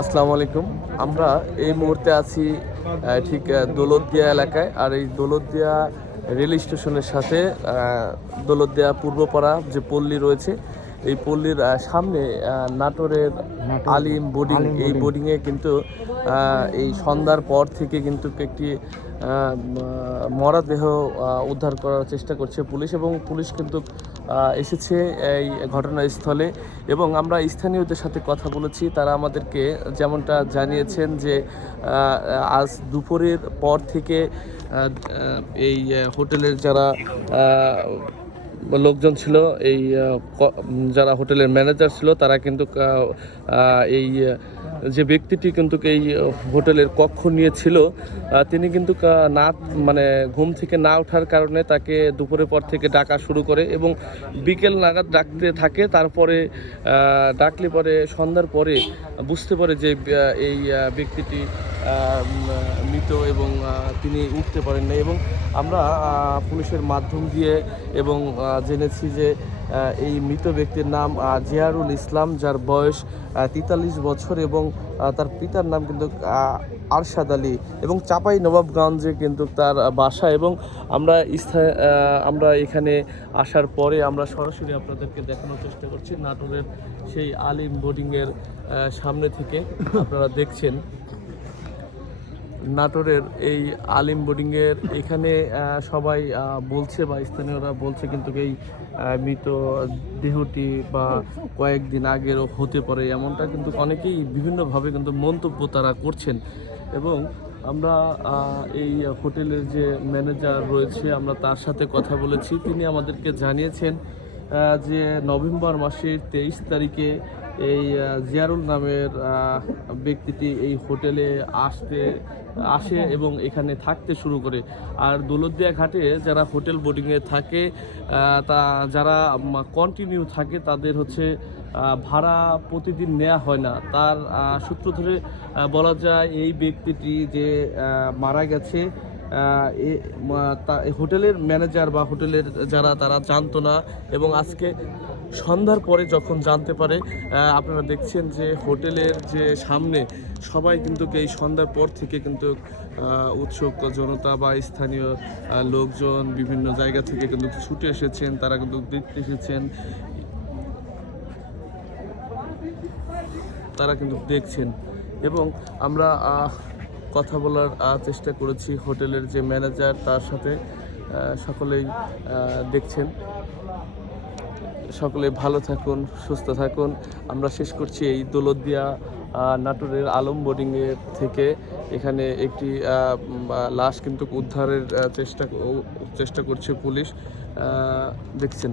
আসসালামু আলাইকুম। আমরা এই মুহূর্তে আছি ঠিক দৌলতদিয়া এলাকায়। আর এই দৌলতদিয়া রেল স্টেশনের সাথে দৌলতদিয়া পূর্বপাড়া যে পল্লী রয়েছে, এই পল্লীর সামনে নাটোরের আলিম বোর্ডিং, এই বোর্ডিংয়ে কিন্তু এই সন্ধ্যার পর থেকে কিন্তু একটি মরদেহ উদ্ধার করার চেষ্টা করছে পুলিশ, এবং পুলিশ কিন্তু এসেছে এই ঘটনাস্থলে। এবং আমরা স্থানীয়দের সাথে কথা বলেছি, তারা আমাদেরকে যেমনটা জানিয়েছেন যে আজ দুপুরের পর থেকে এই হোটেলের যারা লোকজন ছিল, এই যারা হোটেলের ম্যানেজার ছিল, তারা কিন্তু এই যে ব্যক্তিটি কিন্তু এই হোটেলের কক্ষ নিয়েছিল, তিনি কিন্তু না মানে ঘুম থেকে না ওঠার কারণে তাকে দুপুরের পর থেকে ডাকা শুরু করে এবং বিকেল নাগাদ ডাকতে থাকে। তারপরে ডাকলে পরে সন্ধ্যার পরে বুঝতে পারে যে এই ব্যক্তিটি মৃত এবং তিনি উঠতে পারেন না। এবং আমরা পুলিশের মাধ্যম দিয়ে এবং জেনেছি যে এই মৃত ব্যক্তির নাম জিয়ারুল ইসলাম, যার বয়স 43 বছর, এবং তার পিতার নাম কিন্তু আরশাদ আলী, এবং চাপাই নবাবগঞ্জে কিন্তু তার বাসা। এবং আমরা এখানে আসার পরে আমরা সরাসরি আপনাদেরকে দেখানোর চেষ্টা করছি নাটোরের সেই আলিম বোর্ডিংয়ের সামনে থেকে। আপনারা দেখছেন নাটোরের এই আলিম বোর্ডিংয়ের এখানে সবাই বলছে বা স্থানীয়রা বলছে কিন্তু এই মৃত দেহটি বা কয়েকদিন আগেরও হতে পারে, এমনটা কিন্তু অনেকেই বিভিন্নভাবে কিন্তু মন্তব্য তারা করছেন। এবং আমরা এই হোটেলের যে ম্যানেজার রয়েছে, আমরা তার সাথে কথা বলেছি। তিনি আমাদেরকে জানিয়েছেন যে নভেম্বর মাসের 23 তারিখে এই জিয়ারুল নামের ব্যক্তিটি এই হোটেলে আসে এবং এখানে থাকতে শুরু করে। আর দৌলতদিয়া ঘাটে যারা হোটেল বোর্ডিংয়ে থাকে, তা যারা কন্টিনিউ থাকে, তাদের হচ্ছে ভাড়া প্রতিদিন নেওয়া হয় না। তার সূত্র ধরে বলা যায় এই ব্যক্তিটি যে মারা গেছে, হোটেলের ম্যানেজার বা হোটেলের যারা, তারা জানতো না। এবং আজকে সন্ধ্যার পরে যখন জানতে পারে, আপনারা দেখছেন যে হোটেলের যে সামনে সবাই কিন্তু এই সন্ধ্যার পর থেকে কিন্তু উৎসুক জনতা বা স্থানীয় লোকজন বিভিন্ন জায়গা থেকে কিন্তু ছুটে এসেছেন, তারা কিন্তু দেখতে এসেছেন, তারা কিন্তু দেখছেন। এবং আমরা কথা বলার চেষ্টা করেছি হোটেলের যে ম্যানেজার, তার সাথে। সকলেই দেখছেন। সকলে ভালো থাকুন, সুস্থ থাকুন। আমরা শেষ করছি এই দৌলতদিয়া নাটোরের আলম বোর্ডিংয়ের থেকে। এখানে একটি লাশ কিন্তু উদ্ধারের চেষ্টা করছে পুলিশ, দেখছেন।